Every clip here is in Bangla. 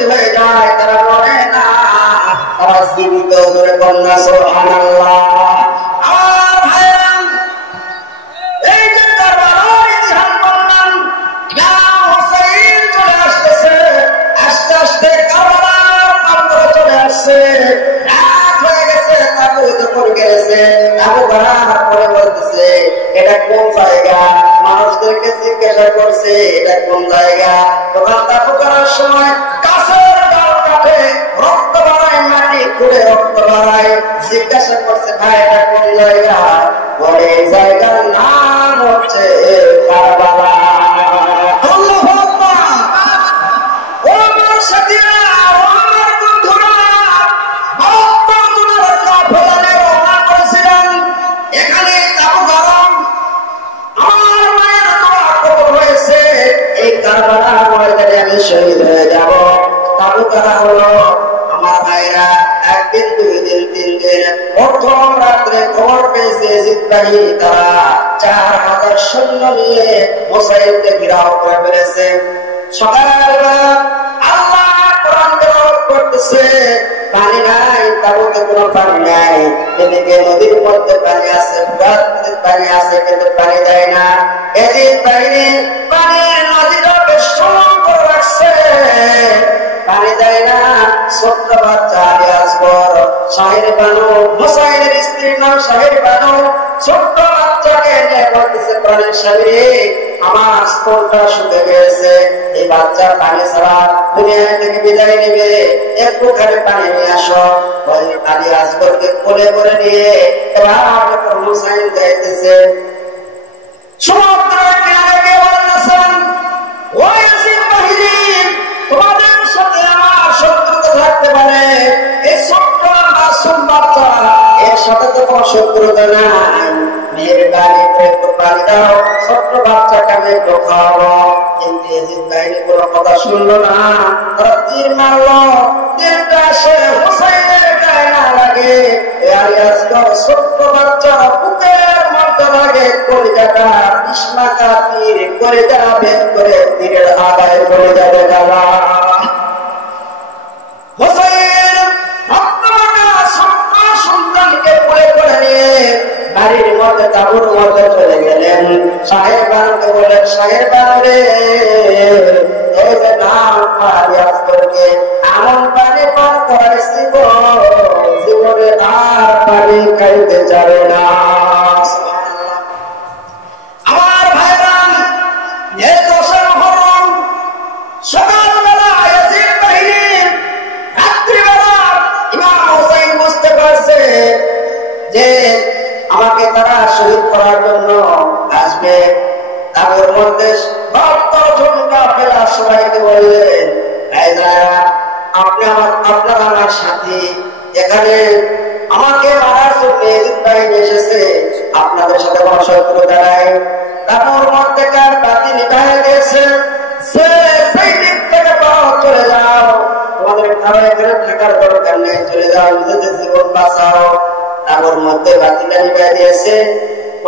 শহীদ হয়ে যায়, তারা মরে না, তারা জীবিত। জোরে কন্যা সুবহানাল্লাহ। আমার ভাইরা, এই যে কারবালার ইতিহাস বললাম, ইমাম হোসেন চলে আসতেছে, আস্তে আস্তে কারবালার প্রান্তরে চলে আসছে। রাত হয়ে গেছে, তাবুতে পড়ে গেছে। আবু বকর পরে বলতেছে, এটা কোন জায়গা? মানুষদেরকে জিজ্ঞাসা করছে, এটা কোন জায়গা? তখন তাবু করার সময় গাছের ডাল কাটে, রক্ত বাড়ায়, মাটি খুঁড়ে রক্ত বাড়ায়। জিজ্ঞাসা করছে, ভাই এটা কোন জায়গা? বলে এই জায়গার নাম হচ্ছে কারবালা। আল্লাহু আকবার। ও আমার সাথীরা, ও আমার বন্ধুরা, আপনারা কাফেলায় রওনা করেছিলেন, এখানে তাবু গরম, আমার মায়ের দোয়া কবুল হয়েছে, এই কারবালার ময়দানে আমি শহীদ হয়ে যাব। তাবু করা হলো। আমার ভাইরা, একদিন, 2 দিন, 3 দিন, প্রথম রাত্রে খবর পেয়েছে জিব্রাইল, তারা 4000 সৈন্য নিয়ে হোসাইনকে ঘেরাও করে ফেলেছে। সকালবেলা আল্লাহ কোরআন তেলাওয়াত করতেছে, পানি নাই, তাবুতে কোনো পানি নাই। এদিকে নদীর মধ্যে পানি আছে, পানি আছে, কিন্তু পানি দেয় না। এদিক বাহিনী পানির নদীটা বেষ্টন করে রাখছে, পানি দেয় না। ছোট্ট বাচ্চা আসবর, শাহের বানু, হোসাইনের স্ত্রীর নাম শাহের বানু, ছোট্ট বাচ্চাকে নিয়ে বলতেছে, প্রাণের স্বামী, আমার স্তনটা শুকে গেছে, এই বাচ্চা পানি ছাড়া দুনিয়া থেকে বিদায় নিবে, একটুখানি পানি নিয়ে আসো। ওই আলী আসবরকে কোলে করে নিয়ে এবার হোসাইন যাইতেছে। সমুদ্রের কিনারে গিয়ে বলতেছেন, ও ইয়াসিন বাহিনী, তোমাদের সাথে আমার শত্রুতা থাকতে পারে, এই ছোট্ট মাসুম বাচ্চা, এর সাথে তো কোনো শত্রুতা নাই, মেহেরবানি করে একটু পানি দাও, ছোট্ট বাচ্চাকে আমি একটু খাওয়াবো। কিন্তু ইয়াসিন বাহিনী কোনো কথা শুনলো না, তারা তীর মারলো, তীরটা সে হোসাইনের গায়ে না লাগে, আলী আসগর ছোট্ট বাচ্চার বুকের মধ্যে লাগে, কলিজাটা বিস্মাকা তীর করে যারা ভেদ করে তীরের আদায় করে যাবে যারা। হোসাইন রক্তমাখা ছোট্ট সন্তানকে কোলে করে নিয়ে বাড়ির মধ্যে, তাঁবুর মধ্যে চলে গেলেন। সাহেব বানুকে বলেন, সাহেব বানু রে, এই যে নাম আলী আসগরকে এমন পানি পান করাইছি গো, জীবনে আর পানি খাইতে যাবে না। আমার ভাইরা, এই 10 মুহররম সকালবেলা ইয়াজিদ বাহিনী, রাত্রিবেলা ইমাম হোসেন বুঝতে পারছে যে আমাকে তারা শহীদ করার জন্য আসবে। তাদের মধ্যে 72 জন কাফেলা সবাইকে বললেন, আপনারা আমার সাথী, এখানে আমাকে মারার জন্য ইয়াজিদ বাহিনী এসেছে, আপনাদের সাথে কোনো শত্রুতা নাই। তারপর মধ্যেকার বাতি নিভাইয়া দিয়েছে, সেই দিক থেকে চলে যাও, তোমাদের কারো এখানে থাকার দরকার নেই, চলে যাও, নিজেদের জীবন বাঁচাও। তারপর মধ্যে বাতিটা নিভাইয়া দিয়েছে।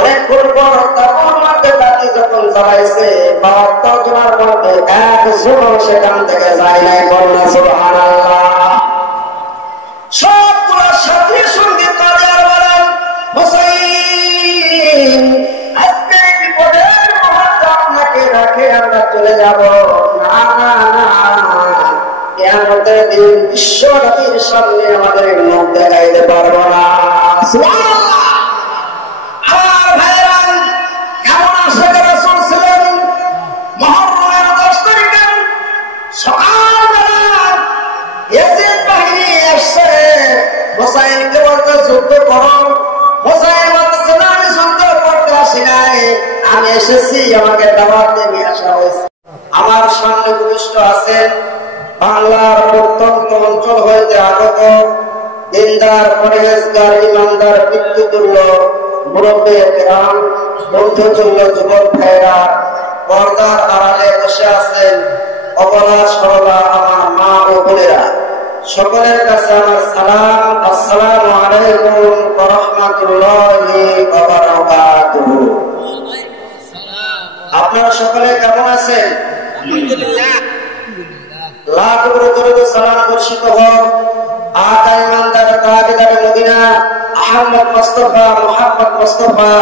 অনেকক্ষণ পর তারপর মধ্যে বাতি যখন জ্বালাইছে, 72 জনের মধ্যে একজন সেখান থেকে যায় নাই। বলনা সুবহানাল্লাহ। সবগুলো সাথী সঙ্গীত বাজার বলেন, হোসেন আজকে বিপদের মুহূর্তে আপনাকে রাখে আমরা চলে যাব না, না, না, কিয়ামতের দিন বিশ্ব নবীর সামনে আমাদের মুখ দেখাইতে পারবো না। সুবহানাল্লাহ। আমার ভাইরা, কেমন আশিক রাসূল ছিলেন? মুহররমের 10 তারিখে সকালবেলা ইয়াজিদ বাহিনী এসে হোসাইনকে বলতে, যুদ্ধ করো। হোসাইন বলতেছে, না, আমি যুদ্ধ করতে আসি নাই, আমি এসেছি আমাকে দাওয়াত দিয়ে আসা হয়েছে। আমার সামনে উপবিষ্ট আছেন বাংলার প্রত্যন্ত অঞ্চল হইতে আগত দিনদার, পরহেজগার, ইমানদার, পিতৃতুল্য মুরব্বী কেরাম, বন্ধুতুল্য যুবক ভাইরা, পর্দার আড়ালে বসে আছেন অবলা সরলা আমার মা ও বোনেরা, সকলের কাছে আমার সালাম। আসসালামু আলাইকুম ওয়া রাহমাতুল্লাহি ওয়া বারাকাতুহু। আপনারা সকলে কেমন আছেন? আলহামদুলিল্লাহ। লাখ দরুদ সালাম বর্ষিত হোক আকা ইমানদার তাবিদার মদিনা আহমদ মুস্তাফা মুহাম্মদ মুস্তাফা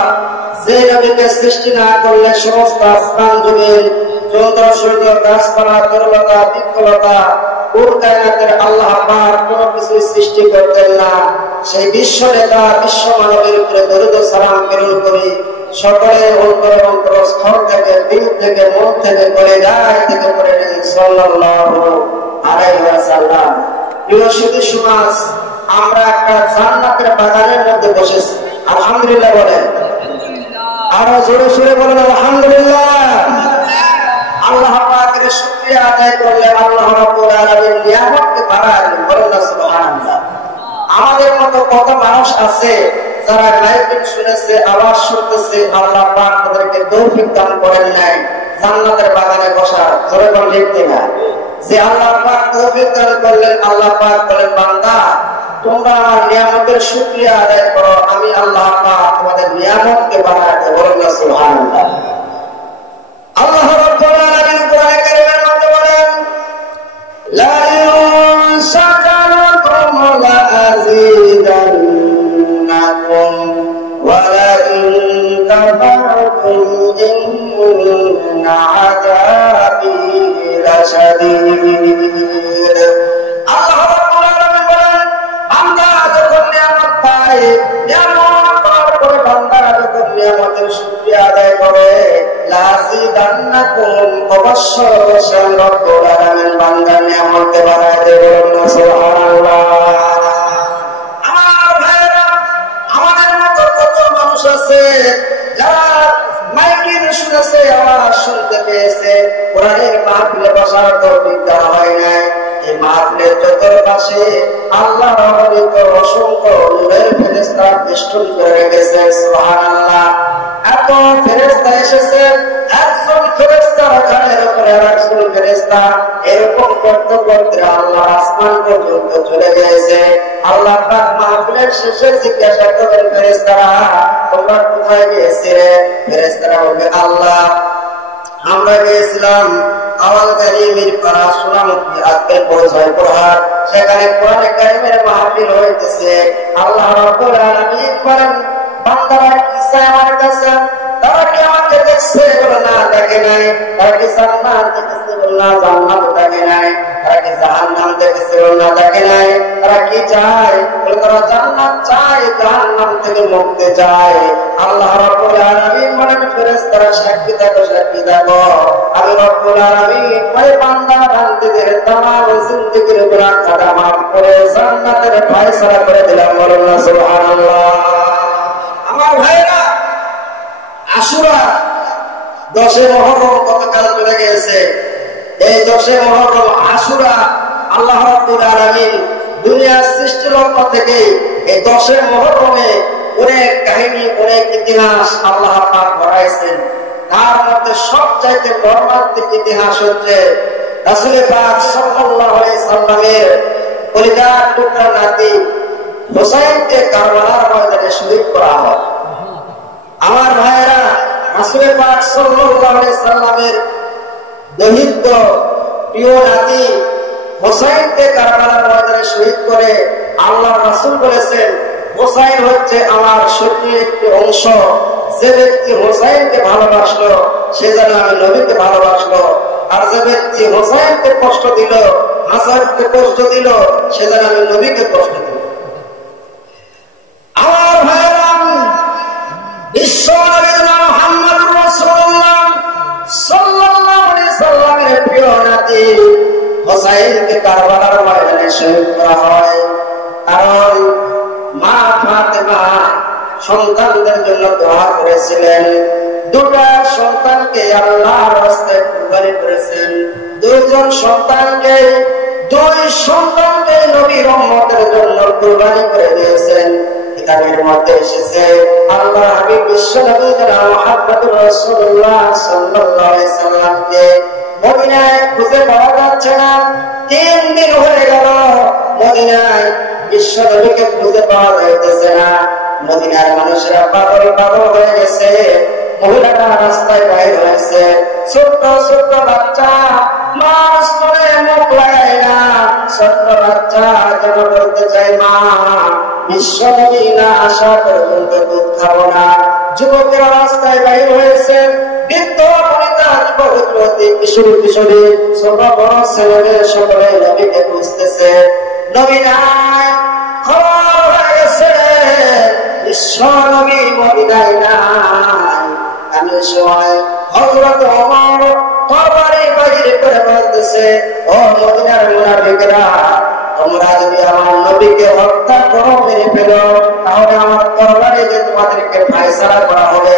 যে নবীকে সৃষ্টি না করলে সমস্ত আসমান জমিন চন্দ্র সূর্য গাছপালা তরলতা বৃক্ষলতা কোন কায়নাতের আল্লাহ পাক কোনো কিছু সৃষ্টি করতেন না, সেই বিশ্ব নেতা বিশ্ব মানবের উপরে দরুদ ও সালাম প্রেরণ করি সকলের অন্তরে অন্তরস্থল থেকে দিল থেকে মন থেকে কলিজায় থেকে পড়ে নেই সাল্লাল্লাহু আলাইহি ওয়াসাল্লাম। প্রিয় সুধী সমাজ, আমরা একটা জান্নাতের বাগানের মধ্যে বসেছি। আলহামদুলিল্লাহ বলেন, আরো জোরে সুরে বলেন আলহামদুলিল্লাহ। আল্লাহ পাকের শুকরিয়া আদায় করলে আল্লাহ রাব্বুল আলামিন নিয়ামতকে বাড়ায় দেন, বলেন না সুবহানাল্লাহ। আমাদের মতো কত মানুষ আছে যারা লাইভ শুনেছে, আওয়াজ শুনতেছে, আল্লাহ পাক তাদেরকে তৌফিক দান করেন নাই জান্নাতের বাগানে বসার, জোরে বলেন ঠিক কিনা? যে আল্লাহ পাক তৌফিক দান করলেন, আল্লাহ পাক বলেন বান্দা তোমরা আমার নিয়ামতের শুকরিয়া আদায় করো, আমি আল্লাহ পাক তোমাদের নিয়ামতকে বাড়ায় দেব, বলেন না সুবহানাল্লাহ। আল্লাহ রাব্বুল আলামিন কোরআনে কারীমের মধ্যে বলেন লা ইন শাকারতুম লা আযীদান্নাকুম ওয়া লা ইন কাফারতুম ইন্না আযাবি লাশাদীদ। আল্লাহ রাব্বুল আলামিন বলেন বান্দা যখন নিয়ামত পায়, নিয়ামত পাওয়ার পরে বান্দা যখন নিয়ামতের শুকরিয়া আদায় করে লাযিদান্নাকুম অবশ্যই রব্বুল আলামিন বান্দার নিয়ামত বাড়ায় দেবে, সুবহানাল্লাহ। আমার ভাইরা, আমাদের মতো কত মানুষ আছে যারা মাইকে শুনেছে, আওয়াজ শুনতে পেয়েছে, কোরআনের মাহফিলে বসার তৌফিক দেওয়া হয় নাই। এই মাহফিলের চতুর্পাশে আল্লাহর অগণিত অসংখ্য নূরের ফেরেশতা বেষ্টন করে রেখেছে, সুবহানাল্লাহ। এত ফেরেশতা এসেছে, একজন ফেরেশতা ঘাড়ের উপরে আরেকজন ফেরেশতা এরকম করতে করতে আল্লাহ আসমান পর্যন্ত চলে গিয়েছে। আল্লাহ পাক মাহফিলের শেষে জিজ্ঞাসা করেন ফেরেশতারা তোমরা কোথায় গিয়েছিলে? ফেরেশতারা বলবে আল্লাহ আমরা গিয়েছিলাম আওয়াল কারীমের পাড়া সোনামুখী আজকের পরিচয় পড়ার, সেখানে কোরআনে কারীমের মাহফিল হইতেছে। আল্লাহ রাব্বুল আলামিন বলেন বান্দারা কি চায় আমার কাছে? তারা কি আমাকে দেখছে? বলে না, দেখে নাই। তারা কি জান্নাত দেখেছে? বলে না, জান্নাত দেখে নাই। তারা কি জাহান্নাম দেখেছে? বলে না, দেখে নাই। তারা কি চায়? বলে তারা জান্নাত চায়, জাহান্নাম থেকে মুক্তি চায়। আল্লাহ রাব্বুল আলামিন বলেন ফেরেশতারা সাক্ষী থাকো, সাক্ষী থাকো, আমি রাব্বুল আলামিন ওই বান্দা বান্দীদের তামাম জিন্দেগীর গুনাহ খাতা মাফ করে জান্নাতের ফয়সালা করে দিলাম, বলেন না সুবহানাল্লাহ। আমার ভাইরা, আশুরা 10 মুহররম গতকাল চলে গেছে। এই 10 মুহররম আশুরা আল্লাহ রাব্বুল আলামিন দুনিয়ার সৃষ্টি লগ্ন থেকে এই 10 মুহররমে অনেক কাহিনী, অনেক ইতিহাস আল্লাহ পাক বানাইছেন। তার মধ্যে সবচাইতে মর্মান্তিক ইতিহাস হচ্ছে রাসূল পাক সাল্লাল্লাহু আলাইহি সাল্লামের কলিজার টুকরা নাতি হুসাইনকে কারবালার ময়দানে শহীদ করা হয়। আমার ভাইয়েরা, রাসূল পাক সাল্লাল্লাহু আলাইহি সাল্লামের দহিত প্রিয় নাতি হুসাইনকে কারবালার ময়দানে শহীদ করে আল্লাহ রাসূল বলেছেন হুসাইন হচ্ছে আমার শরীরের একটি অংশ। যে ব্যক্তি হুসাইনকে ভালোবাসলো সে যেন আমি নবীকে ভালোবাসলো, আর যে ব্যক্তি হুসাইনকে কষ্ট দিল, হাসানকে কষ্ট দিল, সে যেন আমি নবীকে কষ্ট দিল। আমার ভাইয়েরা, বিশ্ব নবী মুহাম্মদুর রাসূলুল্লাহ সাল্লাল্লাহু আলাইহি সাল্লামের প্রিয় নাতি হুসাইনকে কারবালার ময়দানে শহীদ করা হয়। কারণ মা ফাতেমা সন্তানদের জন্য দোয়া করেছিলেন। দুটা সন্তানকে আল্লাহর রাস্তায় কুরবানি করেছেন। দুই সন্তানকে নবীর উম্মতের জন্য কুরবানি করে দিয়েছেন। কিতাবের মধ্যে এসেছে আল্লাহ হাবিব বিশ্ব নবী জনাব মুহাম্মদুর রাসূলুল্লাহ সাল্লাল্লাহু আলাইহি সাল্লামকে মদিনায় খুঁজে পাওয়া যাচ্ছে না। 3 দিন হয়ে গেল মদিনায় বিশ্ব নবীকে খুঁজে পাওয়া যাইতেছে না। মদিনার মানুষেরা পাগল পাগল হয়ে গেছে। মহিলারা রাস্তায় বাইর হয়েছে, ছোট্ট ছোট্ট বাচ্চা মাস করে মুখ লাগাই না, ছোট্ট বাচ্চা যেন বলতে চাই মা বিশ্বনবী না আসা পর্যন্ত দুধ খাবো না। যুবকেরা রাস্তায় বাইর হয়েছে, বৃদ্ধ বনিতা যুবক যুবতী কিশোরী কিশোরী ছোট বড় ছেলেমেয়ে সকলে নবীকে খুঁজতেছে। নবী নাই, খবর হয়ে গেছে বিশ্বনবী মদিনায় নাই। আমি সময় হযরত ওমর তরবারি বাজির করে বলতেছে, ও মদিনার মুনাফিকরা, তোমরা যদি আমার নবীকে হত্যা করো, মেরে ফেলো, তাহলে আমার তরবারি যে তোমাদেরকে ফায়সালা করা হবে।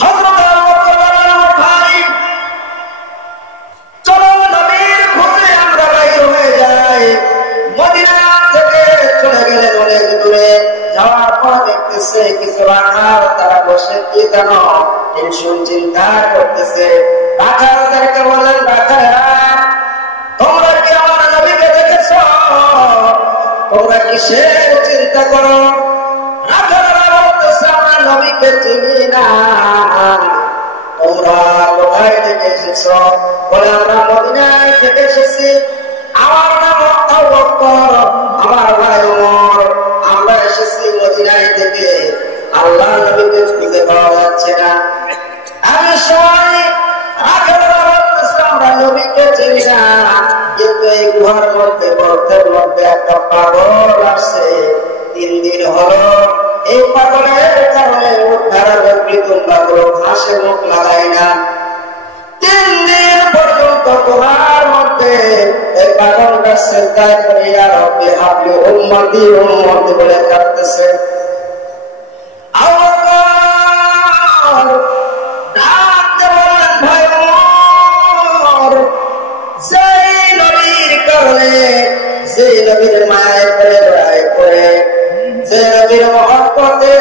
হযরত ওমর বললেন, ভাই চলো নবীর খোঁজে আমরা বাইর হয়ে যাই। মদিনা থেকে চলে গেলেন অনেক দূরে। যাওয়ার পর দেখতেছে কিছু রাখাল তারা বসে কি জানো টেনশন চিন্তা করতেছে। রাখালদেরকে বলেন, রাখালেরা তোমরা কি আমার নবীকে দেখেছ? তোমরা কিসের চিন্তা করো? রাখালেরা বলতেছে, আমরা নবীকে চিনি না। তোমরা কোথায় থেকে এসেছ? বলে, আমরা মদিনায় থেকে এসেছি। আমার নাম আবু বকর, আমার ভাই ওমর। আমরা এসেছি মদিনায় থেকে। আল্লাহ নবীকে খুঁজে পাওয়া যাচ্ছে না। আমি সবাই রাখালেরা বলতেছে, আমরা নবীকে চিনি না, কিন্তু এই গুহার মধ্যে গর্তের মধ্যে একটা পাগল আসছে। 3 দিন হলো এই পাগলের কারণে উদ্ধার তোমরা কোনো ঘাসে মুখ লাগাই না। 3 দিন পর্যন্ত গুহার মধ্যে এই পাগলটা সিজদায় করে ইয়া রব্বি হাবলি উম্মতি উম্মতি বলে কাঁদতেছে। ডাকতে বলেন, ভাই ওমর, যেই নবীর কারণে, যেই নবীর মায়ের পরে দয়ায় পড়ে, যে নবীর মহব্বতে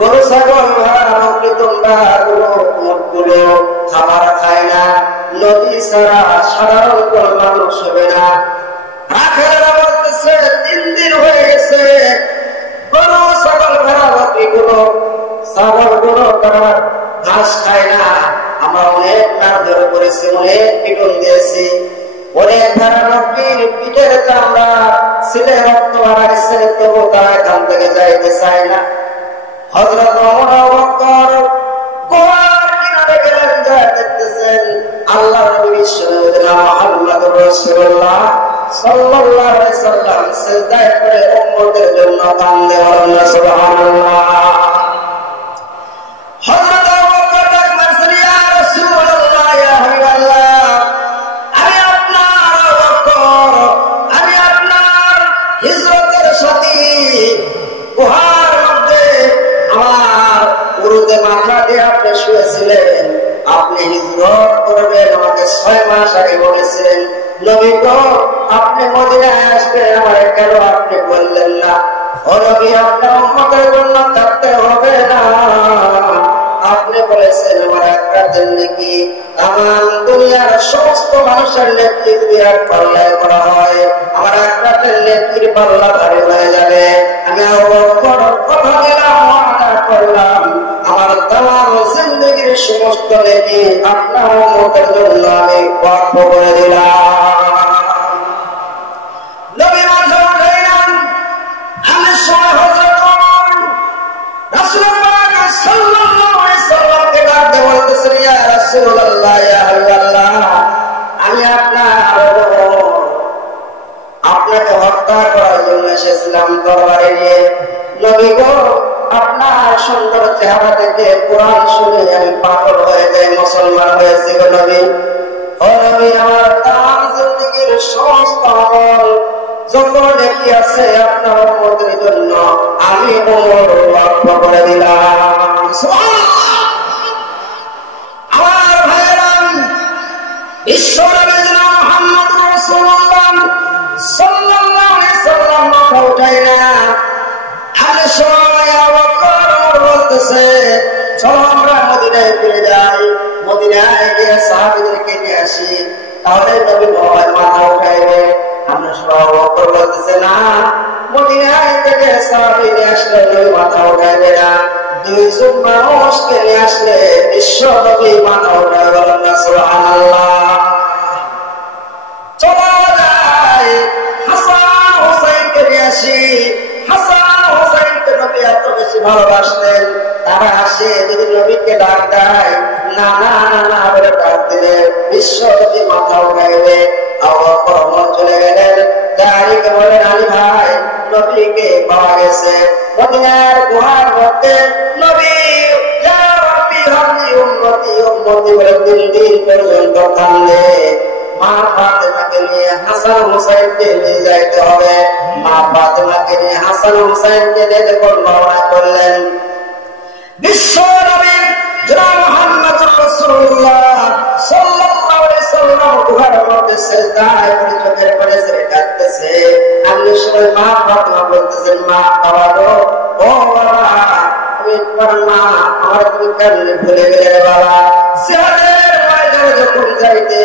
গরু ছাগল ভাড়ামুখী তোমরা গুলো খাবার খায় না, নদী ছাড়া সাধারণ কোন মানুষ হবে না। রাখালেরা বলতেছে, 3 দিন হয়ে গেছে গরু ছাগল ভাড়ামুখী গুলো, ছাগল গুলো তারা ঘাস খায় না। আমরা অনেক মারধর করেছি, অনেক পিটন দিয়েছি, অনেক ভাড়ামুখীর পিঠের চামড়া ছিলে রক্ত বাড়াইছে, তবু তারা এখান থেকে যাইতে চায় না। হযরত ওমর আবু বকর গুহার কিনারে গেলেন, যা দেখতেছেন আল্লাহর নবী বিশ্বনবী মুহাম্মদুর রাসূলুল্লাহ সাল্লাল্লাহু আলাইহি সাল্লাম সিজদায় পড়ে উম্মতের জন্য কান্দে, বলেন সুবহানাল্লাহ। হযরত আবু বকর ডাক মারছেন, ইয়া রাসূলুল্লাহ, ইয়া হাবিবাল্লাহ, আমি আপনার আবু বকর, আমি আপনার হিজরতের সাথী। গুহার মধ্যে আমার উরুতে মাথা দিয়ে আপনি শুয়েছিলেন, আপনি হিজরত করবেন আমাকে 6 মাস আগে বলেছিলেন। নবী গো, আপনি মদিনায় আসবেন, আমার কেন আপনি বললেন না? ও নবী, আপনার উম্মতের জন্য কাঁদতে হবে না। আপনি বলেছেন আমার এক রাতের নেকি তামাম দুনিয়ার সমস্ত মানুষের নেকি বিরাট পাল্লায় করা হয়, আমার এক রাতের নেকির পাল্লা ভারী হয়ে যাবে। আমি কথা দিলাম, ওয়াদা করলাম, আমার তামাম জিন্দেগির সমস্ত নেকি আপনার উম্মতের জন্য আমি ওয়াকফ করে দিলাম। নবী মাথা উঠাইলেন। আমি সময় হযরত ওমর রাসূলুল্লাহ সাল্লাল্লাহু আলাইহি সাল্লামকে ডাকতে বলতেছেন, ইয়া রাসূলুল্লাহ, ইয়া হাবিবাল্লাহ, আমি আপনাকে হত্যা করার জন্য এসেছিলাম তরবারি নিয়ে। নবী গো, আপনার সুন্দর চেহারা দেখে কোরআন শুনে আমি পাগল হয়ে যাই, মুসলমান হয়েছি গো নবী। ও নবী, আমার তামাম জিন্দেগির সমস্ত আমল যত নেকি আছে আপনার উম্মতের জন্য আমি ওমর ওয়াকফ করে দিলাম। সুবহানাল্লাহ। আমার ভাইরা, বিশ্বনবী মুহাম্মদুর রাসূলুল্লাহ সাল্লাল্লাহু আলাইহি সাল্লাম মাথা উঠায় না। আমি সময় আবু বকর বলতেছে, চলো আমরা মদিনায় ফিরে যাই, মদিনায় গিয়ে সাহাবীদেরকে নিয়ে আসি, তাহলে নবী ভয় মাথা উঠাইবে। আমরা সবাই আবু বকর বলতেছে, না, মদিনায় থেকে সাহাবী নিয়ে আসলে নবী মাথা উঠাইবে না। দুইজন মানুষকে নিয়ে আসলে বিশ্ব নবী মানব বলেন না সুবহানাল্লাহ। চলো যাই হাসান হোসেনকে নিয়ে আসি। হাসান হোসেনকে নবী এত বেশি ভালোবাসতেন, তারা আসে যদি নবীকে ডাক দেয় না না না না বলে ডাক দিলে বিশ্ব নবী মাথা উঠাইবে। চলে গেলেন, দাঁড়িয়ে বলেন আলী ভাই নবীকে পাওয়া গেছে মদিনার গুহার মধ্যে। নবী ইয়া রাব্বি হাবলি উম্মতি উম্মতি বলে 3 দিন পর্যন্ত কান্দে। মা ফাতেমাকে নিয়ে হাসান হোসেনকে নিয়ে যাইতে হবে। মা ফাতেমাকে নিয়ে হাসান হোসেনকে নিয়ে রওনা করলেন। বিশ্ব নবী জনাব মুহাম্মদুর রাসূলুল্লাহ সাল্লাল্লাহু আলাইহি সাল্লাম গুহার মধ্যে সিজদায় পড়ে চোখের পানি ছেড়ে কাঁদতেছে। আমি সময় মা ফাতেমা বলতেছেন, মা বাবা গো, ও বাবা তুমি মা আমার তুমি কান্না ভুলে গেলে রে বাবা। জিহাদের ময়দানে যখন যাইতে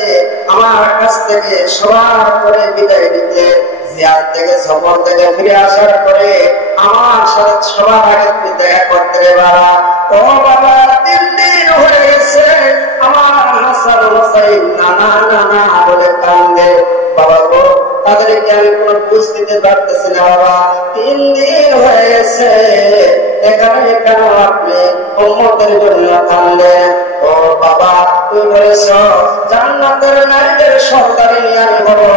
আমার কাছ থেকে সবার করে বিদায় দিতে, জিহাদ থেকে সফর থেকে ফিরে আসার পরে আমার সাথে সবার আগে তুমি দেখা করতে রে বাবা। ও বাবা 3 দিন হয়ে গেছে আমার হাসান হোসেন নানা নানা বলে কান্দে। বাবা গো তাদেরকে আমি কোনো বুঝ দিতে পারতেছি না বাবা, 3 দিন হয়ে গেছে এখানে কেন আপনি উম্মতের জন্য কান্দেন? ও বাবা তুমি বলেছ জান্নাতের নারীদের সর্দারি নিয়ে আমি হবো,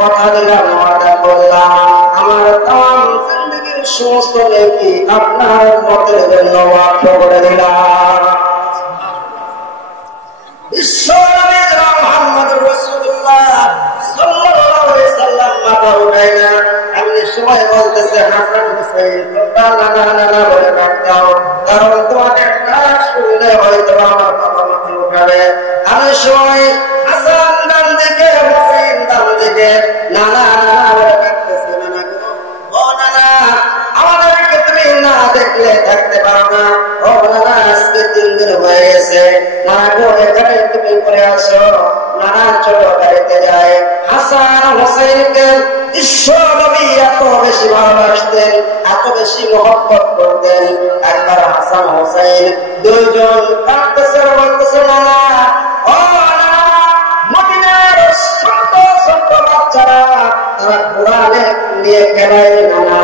কথা দিলাম ওয়াদা করলাম আমার তাম জিন্দেগির সমস্ত নেকি আপনার উম্মতের জন্য ওয়াকফ করে দিলাম। বিশ্ব নবী জনাব মুহাম্মদুর রাসূলুল্লাহ সাল্লাল্লাহু আলাইহি সাল্লাম মাথা উঠায় না। এমনি সময় বলতেছে হাসান হোসেন তোমরা না না না বলে ডাক দাও, কারণ তোমাদের ডাক শুনলে হয়তো আমার বাবা মাথা উঠাবে। আমি সময় হাসান ডান দিকে হোসেন ডান দিকে না না না বলে ডাকতেছে, না না গো ও না না আমাদেরকে তুমি না দেখলে থাকতে পারো না। ও না না আজকে 3 দিন হয়ে গেছে, না গো এখানে তুমি পড়ে আসো। নানা চলো গাড়িতে যায়। হাসান হোসেনকে বিশ্ব নবী এত বেশি ভালোবাসতেন, এত বেশি মহব্বত করতেন। একবার হাসান হোসেন দুইজন কাঁদতেছে বলতেছে না না ও না মদিনার ছোট ছোট বাচ্চারা তারা ঘোড়া নিয়ে খেলায় না না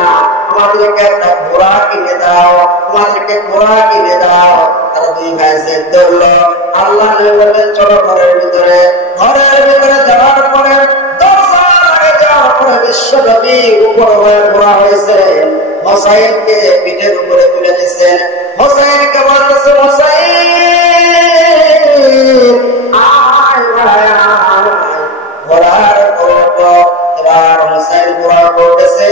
আমাদেরকে একটা ঘোড়া কিনে দাও, আমাদেরকে ঘোড়া কিনে দাও। তারা 2 ভাই জেদ ধরলো। আল্লাহ নবী বললেন চলো ঘরের ভিতরে। ঘরের ভিতরে যাওয়ার পরে দরজার আগে যাওয়ার পরে বিশ্ব নবী উপর হয়ে ঘোড়া হয়েছে। হোসাইনকে পিঠের উপরে তুলে দিয়েছেন। হোসাইনকে বলতেছে হোসাইন আয় ভাই আয় ঘোড়ার ওপর। এবার হোসাইন ঘোড়া করতেছে,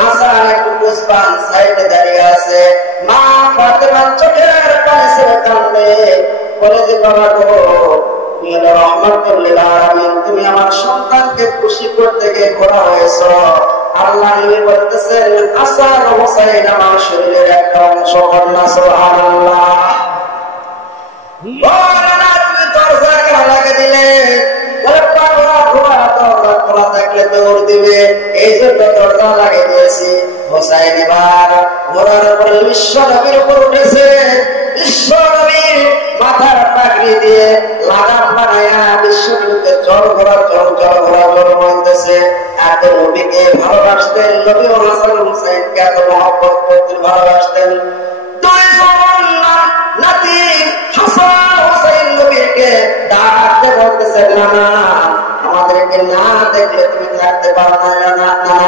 হাসান একটু পুষ্পান সাইডে দাঁড়িয়ে আছে। মা ফাতেমা চোখের পানি ছেড়ে কান্দে, বলে যে বাবা গো তুমি হলো রহমাতুল লিল আলামিন, তুমি আমার সন্তানকে খুশি করতে গিয়ে ঘোড়া হয়েছ। আল্লাহ নবী বলতেছেন হাসান হোসেন আমার শরীরের একটা অংশ। কন্যা সুবহানাল্লাহ। তুমি দরজা কেন লাগিয়ে দিলে? বলে পাগলা ঘোড়া দরজা খোলা থাকলে দৌড় দিবে, এই জন্য দরজা লাগিয়ে দিয়েছি। হোসেন এবার ঘোড়ার উপরে বিশ্ব নবীর উপর উঠেছে। বিশ্ব নবীর মাথার পাগড়ি দিয়ে লাগাম বানায়া বিশ্ব নবীকে চল ঘোড়া চল চল ঘোড়া চল বলতেছে। এত নবীকে ভালোবাসতেন, নবী ও হাসান হোসেনকে এত মহব্বত করতেন, ভালোবাসতেন। 2 জন নাতি হাসান হোসেন নবীকে ডাকতে বলতেছে না না আমাদেরকে না দেখলে তুমি থাকতে পারো না না না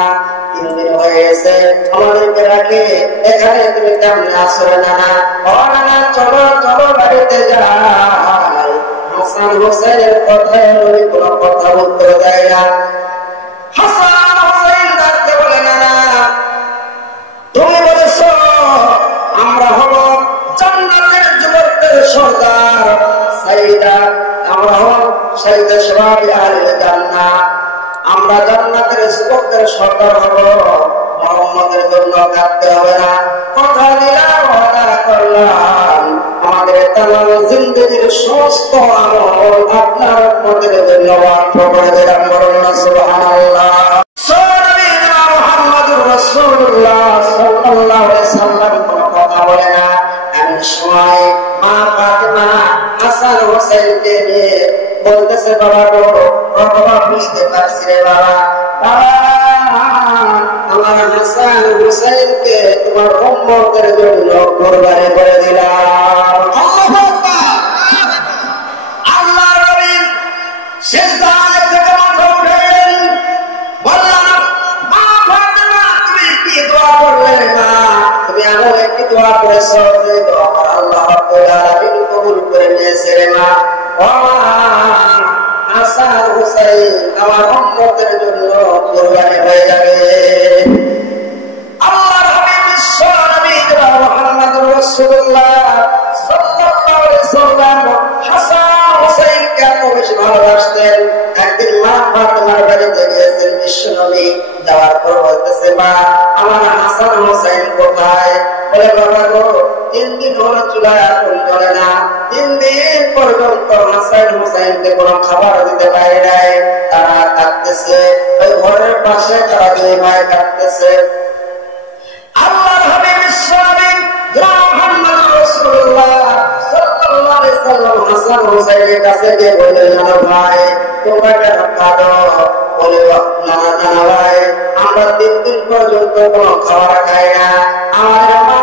3 দিন হয়ে গেছে আমাদেরকে রাখে এখানে তুমি কেমন আসো না না ও না না চলো চলো বাড়িতে যাই। হাসান হোসেনের কথায় নবী কোনো কথা উত্তর দেয় না। হাসান হোসেন ডাকতে বলে না না তুমি বলেছো আমরা হলো জান্নাতের যুবকদের সর্দার সাইয়্যিদা, আমরা হলো সাইয়্যিদা শাবাবি আহলিল জান্নাহ, আমরা জান্নাতের যুবকদের সর্দার হব। মুহাম্মাদের জন্য কাঁদতে হবে না, কথা দিলাম ওয়াদা করলাম আমাদের তামাম জিন্দেগির সমস্ত আমল আপনার উম্মতের জন্য ওয়াকফ করে দিলাম। বলুন না সুবহানাল্লাহ। সাইয়্যিদুনা মুহাম্মদুর রাসূলুল্লাহ সাল্লাল্লাহু আলাইহি সাল্লাম কোনো কথা বলে না। বুঝতে পারছি রে বাবা। আমার হাসান হুসাইনকে তোমার উম্মতের জন্য কুরবানি করে দিলাম। আল্লাহ নবী সিজদায় থেকে মাথা উঠালেন, বললেন মা ফাতেমা তুমি কি দোয়া করলে? মা তুমি এমন একটি দোয়া করেছো যে দোয়া আল্লাহ রাব্বুল আলামিন কবুল করে নিয়েছে রে মা। ও মা, হাসান হুসাইন আমার উম্মতের জন্য কুরবানি হয়ে যাবে। আল্লাহর হাবিব বিশ্ব নবী জনাব মুহাম্মদুর রাসূলুল্লাহ সাল্লাল্লাহু আলাইহি সাল্লাম হাসান হুসাইনকে বেশি ভালোবাসতেন। একদিন মা ফাতেমার বাড়িতে গিয়েছেন বিশ্ব নবী। যাওয়ার পর বলতেছে, মা আমার হাসান হুসাইন কোথায়? বলে, বাবা গো 3 দিন হলো চুলায় আগুন জ্বলে না, 3 দিন পর্যন্ত হাসান হুসাইনকে কোনো খাবার দিতে পারে নাই। তারা কাঁদতেছে, ওই ঘরের পাশে তারা 2 ভাই কাঁদতেছে। আল্লাহর হাবিব বিশ্বনবী মুহাম্মদ রাসূলুল্লাহ সাল্লাল্লাহু আলাইহি সাল্লাম হাসান হুসাইনের কাছে গিয়ে বললেন, নানা ভাই তোমরা কেন কাঁদো? বলে, নানা ভাই আমরা 3 দিন পর্যন্ত কোনো খাবার খাই না, আমাদের মা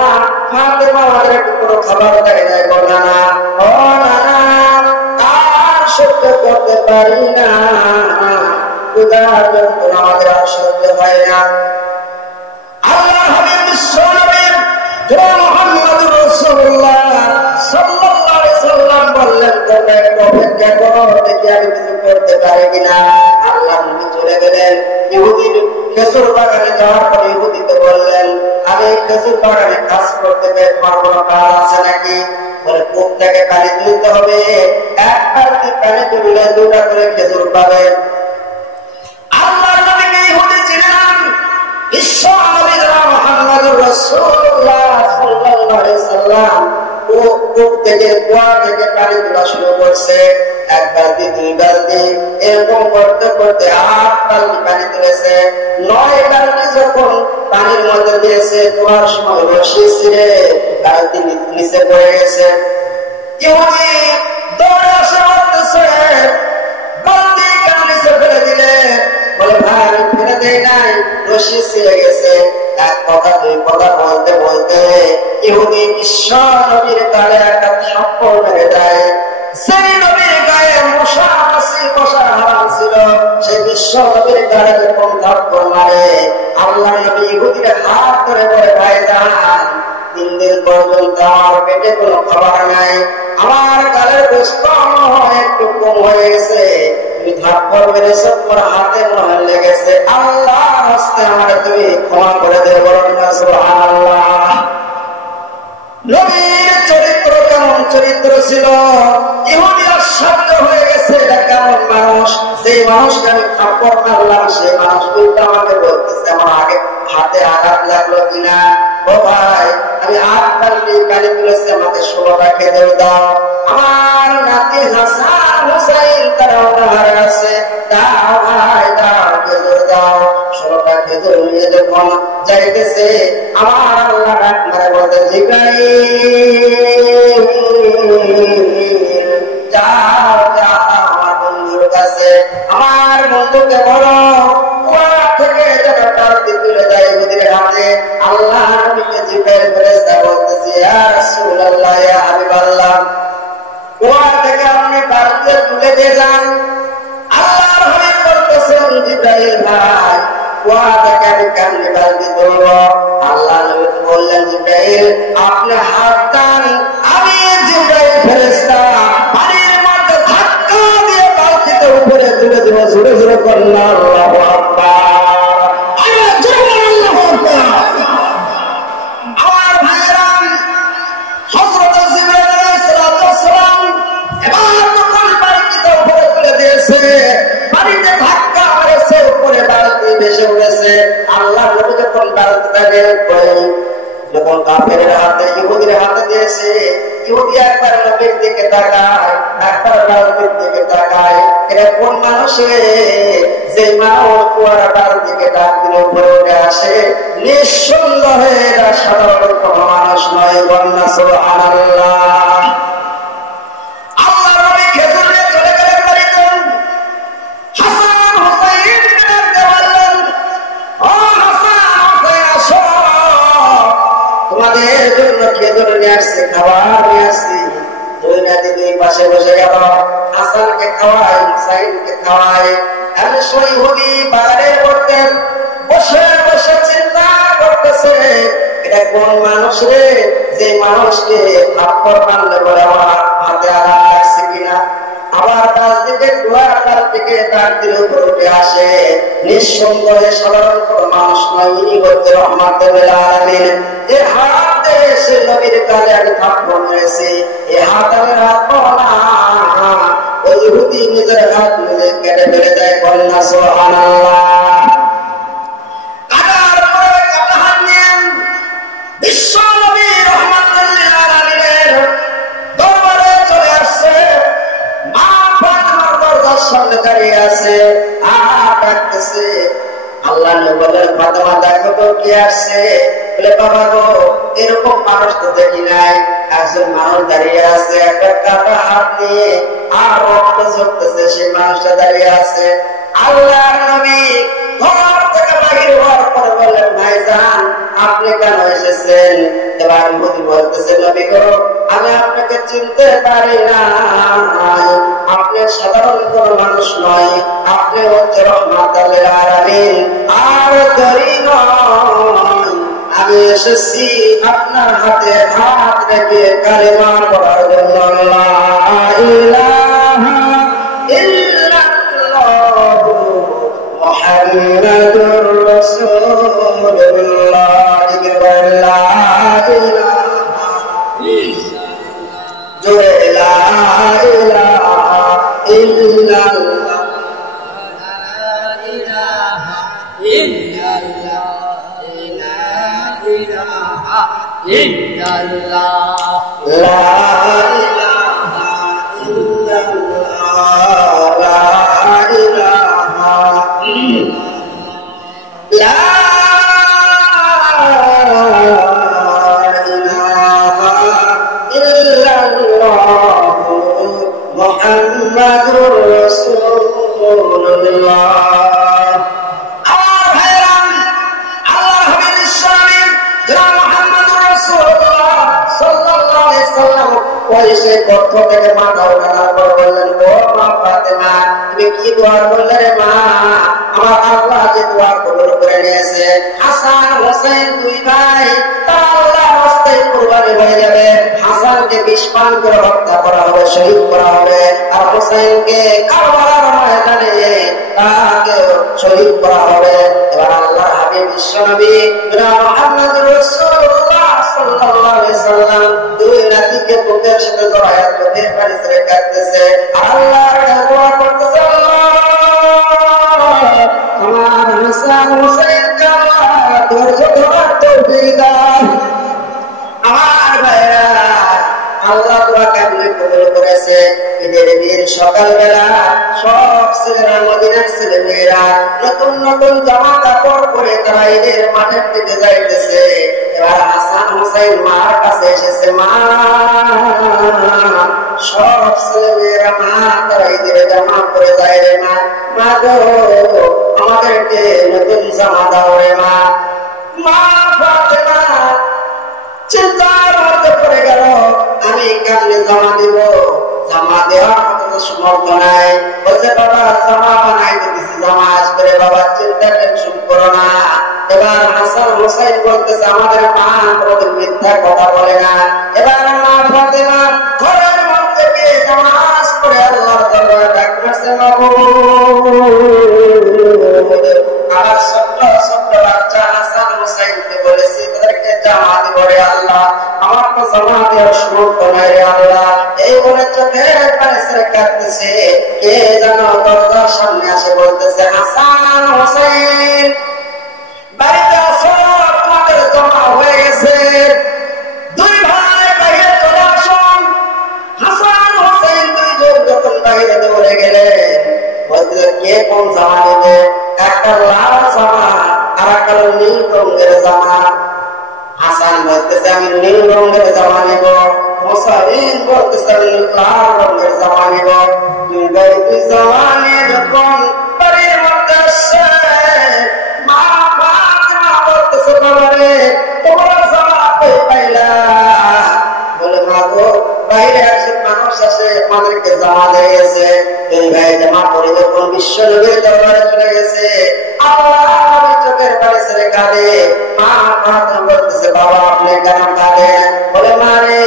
ফাতেমা আমাদেরকে কোনো খাবার দেয় না। গো নানা, ও নানা আর সহ্য করতে পারি না, ক্ষুধার যন্ত্রণা আমাদের আর সহ্য হয় না। আল্লাহর হাবিব বিশ্বনবী জনাব মুহাম্মদুর রাসূলুল্লাহ সাল্লাল্লাহু আলাইহি সাল্লাম বললেন, তোমরা একটু অপেক্ষা করো, দেখি আমি কিছু করতে পারি কিনা। আল্লাহর নবী চলে গেলেন। ইহুদির খেজুর বাগানে যাওয়ার পর ইহুদিকে বললেন, আমি খেজুর বাগানে কাজ করতে পারবো না, কাজ আছে নাকি? বলে, কূপ থেকে পানি তুলতে হবে, 1 বালতি পানি তুললে 2টা করে খেজুর পাবে। আল্লাহর নবীকে ইহুদি চিনেন। বিশ্ব নবী জনাব মুহাম্মদুর রাসূলুল্লাহ সাল্লাল্লাহু আলাইহি সাল্লাম কূপ থেকে কুয়া থেকে পানি তোলা শুরু করছে। 1 বালতি 2 বালতি এরকম করতে করতে 8 বালতি পানি তুলেছে। 9 বালতি যখন পানির মধ্যে দিয়েছে, তোলার সময় রশি ছিঁড়ে বালতি নিচে পড়ে গেছে। ইহুদি দৌড়ে আসে বলতেছে, বালতি কেন নিচে ফেলে দিলে? বলে, ভাই আমি ফেলে দেই নাই, রশি ছিঁড়ে গেছে। 1 কথা 2 কথা বলতে বলতে ইহুদি বিশ্ব নবীর গায়ে একটা থাপ্পড় মেরে দেয়। সেই নবীর গায়ে মশা মাছি বসা হারাম ছিল, সেই বিশ্ব নবীর গায়ে যখন থাপ্পড় মারে, আল্লাহ নবী ইহুদির হাত ধরে বলে, ভাই যান 3 দিন পর্যন্ত আমার পেটে কোনো খাবার নাই, আমার গালের গোশত একটু কম হয়ে গেছে, তুমি থাপ্পড় মেরেছ, তোমার হাতে মনে লেগেছে, আল্লাহর হস্তে আমাকে তুমি ক্ষমা করে দেবে। বলুন না সুবহানাল্লাহ। নবীর চরিত্র কেমন চরিত্র ছিল! ইহুদি আশ্চর্য হয়ে গেছে, এটা কেমন মানুষ! সেই মানুষকে আমি থাপ্পড় মারলাম, সেই মানুষ উল্টা আমাকে বলতেছে আমার আগে হাতে আঘাত লাগলো কিনা। ও ভাই, আমি 8 বালতি পানি তুলেছি, আমাকে 16টা খেজুর দাও। আমার নাতি হাসান হুসাইন তারা অনাহারে আছে, দাও ভাই দাও, খেজুর দাও। 16টা খেজুর নিয়ে যখন যাইতেছে, আমার আল্লাহ ডাক মারে বলতে, জিবরাইল যাও যাও আমার বন্ধুর কাছে, আমার বন্ধুকে বলো কুয়া থেকে যেন বালতি তুলে দেয় ইহুদির হাতে। আল্লাহ নবীকে জিবরাইল ফেরেশতা বলতেছে, ইয়া রাসূলুল্লাহ, ইয়া হাবিবাল্লাহ, কুয়া থেকে আপনি বালতি তুলে দিয়ে যান। আল্লাহর হাবিব বলতেছেন, জিবরাইল ভাই কুয়া থেকে আমি কেমনে বালতি তুলব? আল্লাহ নবী বললেন, জিবরাইল আপনি হাত দেন, আমি জিবরাইল ফেরেশতা পানির মধ্যে ধাক্কা দিয়ে বালতিতে উপরে তুলে দেব। জোরে জোরে বলুন আল্লাহু আকবার। আমার ভাইরা, হযরত জিবরাইল আলাইহিস সালাম এবার যখন বালতিতে উপরে তুলে দিয়েছে, পানিতে ধাক্কা মেরেছে, উপরে বালতি ভেসে উঠেছে। আল্লাহ নবী যখন বালতিটা বের করে যখন কাফেরের হাতে ইহুদির হাতে দিয়েছে, ইহুদি একবার নবীর দিকে তাকায়, একবার বালতির দিকে তাকায়। এটা কোন মানুষে যে মানুষ কুয়ার বালতিকে ডাক দিলে উপরে উঠে আসে? নিঃসন্দেহে এরা সাধারণ কোন মানুষ নয়। বন্যা সুবহানাল্লাহ। আল্লাহ নবী খেজুর নিয়ে চলে গেলেন বাড়িতে। হাসান খেজুর নিয়ে আসছি, খাবার নিয়ে আসছি। দুই নাতি দুই পাশে বসে গেল, হাসানকে খাওয়াই, হুসাইনকে খাওয়াই। আমি সৈহুদি বাগানের মধ্যে বসে বসে চিন্তা করতেছে, এটা কোন মানুষ রে, যে মানুষকে থাপ্পড় মারলে বলে আমার হাতে আঘাত লাগছে কিনা। আবার তার দিকে তার দিকে তার দিকে উপরে উঠে আসে। নিঃসন্দেহে সাধারণ কোন মানুষ নয়, ইনি হচ্ছে রহমাতুল আলামিন। যে হাত সে নবীর কাজে আমি থাপ্পড় মেরেছি, এ হাত আমি রাখবো না। ওই ইহুদি নিজের হাত নিজে কেটে ফেলে দেয়, বলেন সুবহানাল্লাহ। বিশ্ব নবী রহমাতুল আলামিনের দরবারে চলে আসছে। মা ফাতেমার দরজার সামনে দাঁড়িয়ে আছে, আর ডাকতেছে। আল্লাহ নবী বলেন, ফাতেমা দেখো তো কে আসছে। বলে, বাবা গো, এরকম মানুষ তো দেখি নাই। একজন মানুষ দাঁড়িয়ে আছে, একটা কাটা হাত নিয়ে, আর রক্ত ঝরতেছে, সেই মানুষটা দাঁড়িয়ে আছে। আল্লাহ নবী ঘর থেকে বাহির হওয়ার পরে বললেন, ভাইজান আপনি কেন এসেছেন? এবার ইহুদি বলতেছে, নবী গো, আমি আপনাকে চিনতে পারি না, আপনি সাধারণ কোন মানুষ নয়, আপনি হচ্ছে রহমাতুল আলামিন, আর দরি নয়। আমি এসেছি আপনার হাতে হাত রেখে কালিমা পড়ার জন্য। লা ইলাহা ইল্লাল্লাহু মুহাম্মাদুর রাসূলুল্লাহ। লা ইলাহা ইল্লাল্লাহ, জোরে লা ইলাহা ইল্লাল্লাহ, লা ইলাহা ইল্লাল্লাহ, ইল্লাল্লাহ, লা ইলাহা ইল্লাল্লাহ, লা ইলাহা ইল্লাল্লাহ, লা ইলাহা ইল্লাল্লাহ মুহাম্মাদুর রাসূলুল্লাহ। সে পক্ষ থেকে মাথা উঠানোর পর বললেন, ও মা ফাতেমা, তুমি কি দোয়া করলে রে মা? আমার আল্লাহ যে দোয়া কবুল করে নিয়েছে। হাসান হোসেন দুই ভাই, তারা আল্লাহর রাস্তায় কুরবানি হয়ে যাবে। হাসানকে বিষ পান করে হত্যা করা হবে, শহীদ করা হবে, আর হোসেনকে কারবালার ময়দানে তাকে শহীদ করা হবে। এবার আল্লাহর হাবিব বিশ্বনবী মুহাম্মদুর রাসূলুল্লাহ সাল্লাল্লাহু আলাইহি সাল্লাম দুই নাতিকে বুকের সাথে জড়ায়া চোখের পানি ছেড়ে কাঁদতেছে, আর আল্লাহর কাছে দোয়া করতেছে, আমার হাসান হোসেনকে আল্লাহ ধৈর্য ধরার তৌফিক দান। আমার ভাইরা, আল্লাহ দোয়া কেমনে কবুল করেছে। ঈদের দিন সকালবেলা সব ছেলেরা, মদিনার ছেলে মেয়েরা নতুন নতুন জামা কাপড় পরে তারা ঈদের মাঠের দিকে যাইতেছে। এবার হাসান হোসেন মার কাছে এসেছে, মা, সব ছেলে মেয়েরা মা তারা ঈদের জামা পরে যায় রে মা, মা গো আমাদেরকে নতুন জামা দাও রে মা। মা ফাতেমা চিন্তার মধ্যে পড়ে গেল, আমি কেমনে জামা দিব? জামা দেওয়ার মতো সমর্থ নাই। বলছে, বাবা জামা বানাই দিতেছি, জামা আসবে রে বাবা, চিন্তা টেনশন করো না। এবার হাসান হোসেন বলতেছে, আমাদের মা কোনদিন মিথ্যা কথা বলে না। এবার মা ফাতেমা ঘরের মধ্যে গিয়ে নামাজ পড়ে আল্লাহর দরবারে ডাক মারছে, আমার ছোট্ট ছোট্ট বাচ্চা হাসান হোসেনকে বলেছি তাদেরকে জামা দিব রে আল্লাহ, আমার তো জামা দেওয়ার সমর্থ নাই রে আল্লাহ। এই বলে চোখের পানি ছেড়ে কাঁদতেছে। কে যেন দরজার সামনে আসে বলতেছে, হাসান হোসেন বাড়িতে আসো, তোমাদের জমা হয়ে গেছে। দুই ভাই বাইরে চলে আসুন। হাসান হোসেন দুইজন যখন বাইরে দৌড়ে গেলেন, বলতে কে কোন জামা নেবে? একটা লাল জামা আর একটা নীল রঙের জামা। হাসান বলতেছে, আমি নীল রঙের জামা নেব। হোসেন বলতেছে, আমি লাল রঙের জামা নেব। দুই জামা নিয়ে যখন বাড়ির মধ্যে আসছে, মা ফাতেমা বলতেছে, বাবা রে, তোমার জামা কই পাইলা? বিশ্ব নবীর দরবারে চলে গেছে। আল্লাহ নবী চোখের পানি ছেড়ে কাঁদে। মা ফাতেমা বলতেছে, বাবা আপনি কেন কাঁদেন? বলে, মা রে,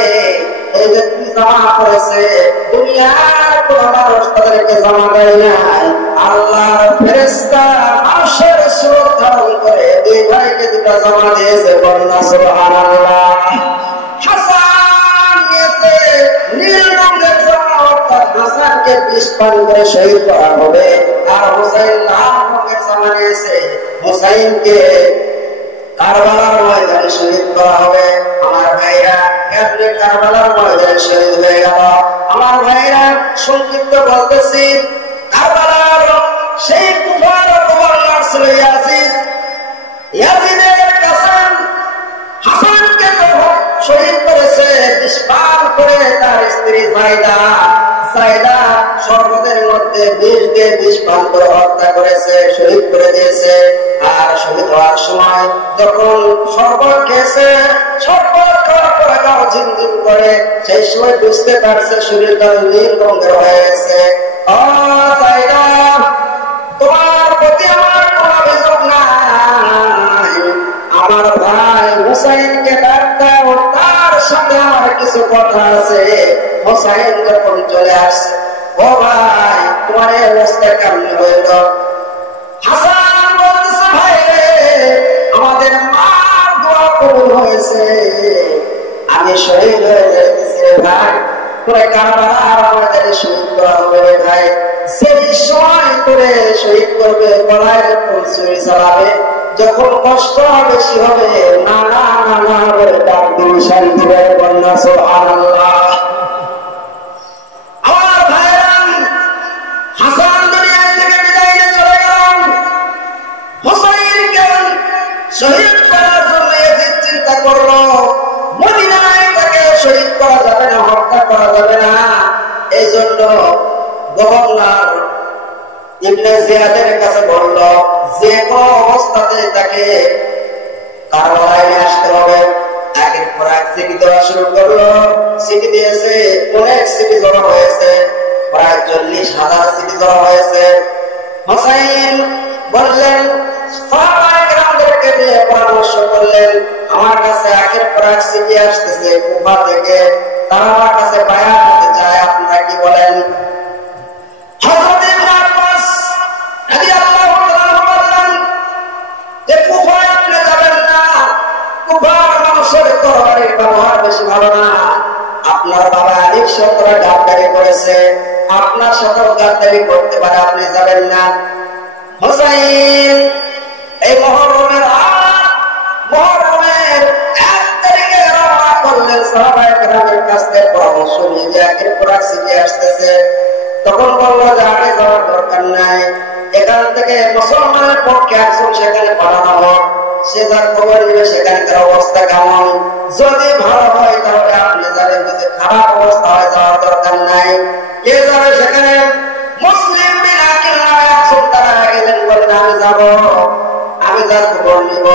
এই যে তুমি জমা করেছে, দুনিয়ার কোন মানুষ তাদেরকে জমা দেয় নাই। আল্লাহর ফেরেশতা মানুষের সুরত ধারণ করে দুই ভাইকে দুটো জমা দিয়েছে। বন্যা সুবহানাল্লাহ। হাসান নিয়েছে নীল রঙের জামা, অর্থাৎ হাসানকে বিষ পান করে শহীদ করা হবে। আর হুসাইন লাল রঙের জামা নিয়েছে, হুসাইনকে কারবালার ময়দানে শহীদ করা হবে। আমার ভাইরা কেমনে কারবালার ময়দানে শহীদ হয়ে গেল? আমার ভাইরা সংক্ষিপ্ত বলতেছি, কারবালার সেই কুফার গভর্নর ছিল ইয়াজিদ। ইয়াজিদের কাছে হাসানকে শহীদ করেছে বিষ পান করে তার স্ত্রী সাইদা শরবতের মধ্যে বিষ দিয়ে বিষ পান করে হত্যা করেছে, শহীদ করে দিয়েছে। আর শহীদ হওয়ার সময় যখন শরবত খেয়েছে, শরবত খাওয়ার পরে গাও ঝিমঝিম করে, সেই সময় বুঝতে পারছে শরীরটা নীল রঙের হয়ে গেছে। ও সাইদা, তোমার প্রতি আমার কোন অভিযোগ নাই। আমার ভাই হুসাইনকে ডাক দাও, তার সাথে আমার কিছু কথা আছে। হুসাইন যখন চলে আসছে, ও ভাই তোমার এই অবস্থা কেমন হইল? হাসান বলতেছে, ভাই রে, আমাদের মার দোয়া কবুল হয়েছে, আমি শহীদ হয়ে যাইতেছি রে ভাই। পরে কারবালার ময়দানে শহীদ করা হবে রে ভাই। সেই সময় করে শহীদ করবে, গলায় যখন ছুরি চালাবে, যখন কষ্ট বেশি হবে, না না না না বলে ডাক দিন, শান্তি হয়ে বন্যা সুবহানাল্লাহ। আমার ভাইরা, হাসান দুনিয়া থেকে বিদায় নিয়ে চলে গেল। হুসাইনকে শহীদ করার জন্য ইয়াজিদ চিন্তা করলো, মদিনায় তাকে শহীদ করা যাবে না, হত্যা করা যাবে না। এই জন্য গভর্নর ইবনে জিয়াদের কাছে বলল, যে কোনো অবস্থাতে তাকে কারবালায় নিয়ে আসতে হবে। একের পর এক সিটি দেওয়া শুরু করলো। সিটি দিয়েছে, অনেক সিটি জড়ো হয়েছে, প্রায় 40,000 সিটি জড়ো হয়েছে। হুসাইন বললেন, সাহাবায়ে কেরামদেরকে নিয়ে পরামর্শ করলেন, আমার কাছে একের পর এক সিটি আসতেছে কুফা থেকে, তারা আমার কাছে বায়াত হতে চায়, আপনারা কি বলেন? হযরত ইবনে আব্বাস রাদিয়াল্লাহু তাআলা বললেন যে কুফায় আপনি যাবেন না, কুফার মানুষের তরবারির ব্যবহার বেশি ভালো না। আপনার বাবা আলীর সাথে গাদ্দারি করেছে, আপনার সাথেও গাদ্দারি করতে পারে, আপনি যাবেন না। হুসাইন এই মুহররমের 1 তারিখে রওনা করলেন। সাহাবায়ে কেরামের কাছ থেকে পরামর্শ নিয়ে যে একের পর এক সিটি আসতেছে। তখন বললো যে আগে যাওয়ার দরকার নাই, এখান থেকে মুসলমানের পক্ষে একজন সেখানে পাঠানো হোক, সে যার খবর দিবে সেখানকার অবস্থা কেমন। যদি ভালো হয় তাহলে আপনি যাবেন, যদি খারাপ অবস্থা হয় যাওয়ার দরকার নাই। কে যাবে সেখানে? মুসলিম বিন আকিল নামে একজন তারা গেলেন, বলেন আমি যাব, আমি যার খবর নিব।